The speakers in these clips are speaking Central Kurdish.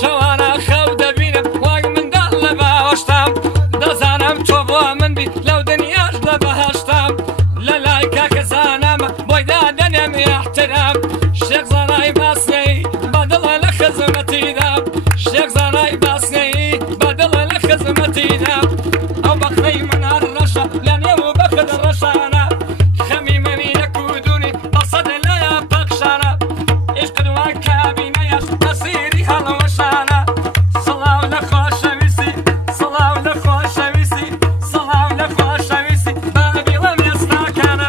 شوانا خەو دەبینم وەک منداڵ لە باوەشتام دەزانم تۆ بۆ من بیت لەو دنیاش لە بەهەشتام لە لای کاکە زانامە بۆی دادەنێم احترام شێخ زانای باسنەی بەدڵە لە خزمەتیدام شێخ زانای باسنەی بەدڵە لە خزمەتیدام ئەو بەخەی منار ڕەشە لە نێو بەخت ڕەشانە خەمی منی نەکودونی بەسەد لەیە پەخشانە عشقت وان کابینەیەش ئەسیری هەڵەوەشانە سڵاو لە خۆشەویستی سڵاو لە خۆشەویستی سڵاو لە خۆشەویستی بابیڵە مێستاکانە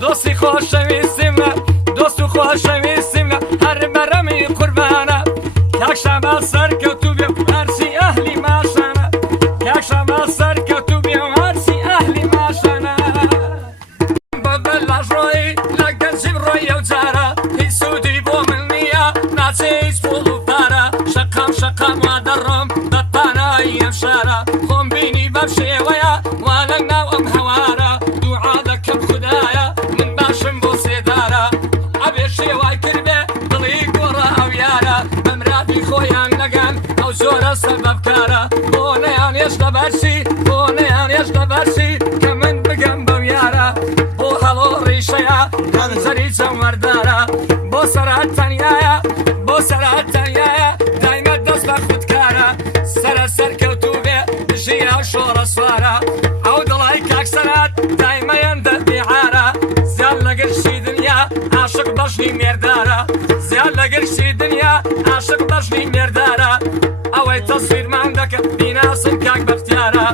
دۆستی خۆشەویستیمە دۆست و خۆشەویستیمە هەر بەرەمی قوربانە کاک شەمە سەرکەوتوو بێ هەرچی ئەهلی ماشانە کاک شەمە سەرکەوتوو بێ هەرچی ئەهلی ماشانە بەبە لە ڕۆی لە گەنجیم ڕۆی ئەو جارە هیچ سوودی بۆ من نییە ناچێ هیچ پوڵ و پارە شەقام وا دەڕۆم بەپانایی ئەم شارە خۆم بینی بەم شێوەیە وا لە ناو ئەم هەوارە دوعا دەکەم خودایە من باشم بۆ سێدارە ئەبێ شێوای کردێ دڵی گۆڕە ئەو یارە بەمرابی خۆیان لەگەن ئەو زۆرە سەبەبکارە بۆ نەیان هێش لەبەرچی بۆ نەیان هێش لەبەرچی کە من بگەم بەو یارە بۆ هەڵۆ ڕیشەیە گەنجەری جەوەردارە بۆ سەرات تەنیایە بۆ سەرات تەنیایە دایمە دەست بە خودکارە سەرە سەرکەوتوو بێ ژیە شۆڕە سوارە ئەو دڵای کاک سەرات دایمەیان دەبیعارە زیاد لە گرشی دنیا عاشق بەژنی مێردارە زیاد لە گرشی دنیا عاشق بەژنی مێردارە ئەوەی تەسویرمان دەکەم بیناسم کاک بەختیارە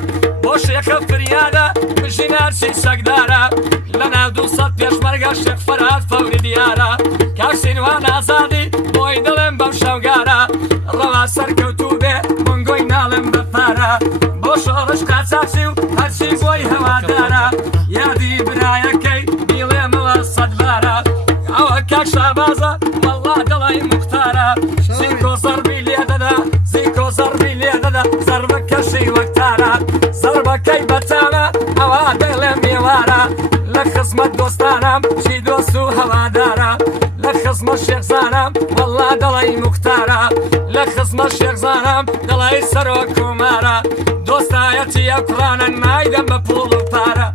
بۆ شێخە فریادە بژی نارچی سەگدارە لە ناو 200 پێشمەرگە شێخ فەرهاد فەوری دیارە کاک سینوان ئازادی بۆی دڵێم بەم شەوگارە ڕەوا سەرکەوتوو بێ بۆنگۆی ناڵم بەپارە بۆ شۆڕش قاچاچی و هەرچی بۆی هەوادارە یادی برایەکەی بیڵێمەوە سەدبارە ئەوە کاک شابازە وەڵڵا دڵی موختارە زیکۆ زەربی لێ دەدا زیکۆ زەربی لێ دەدا زەربەکەشی وەکتارە زەربەکەی بەتانە ئەوە دەڵێم میێوارە لە خزمەت دۆستانم چی دۆست و هەوادارە لە خزمەت شێخزانم وەڵڵا دڵی موختارە لە خزمەت شێخزانم دڵی سەرۆک کومارە دۆستایەتی ئەو کوڕانە نایدەم بە پوڵ و پارە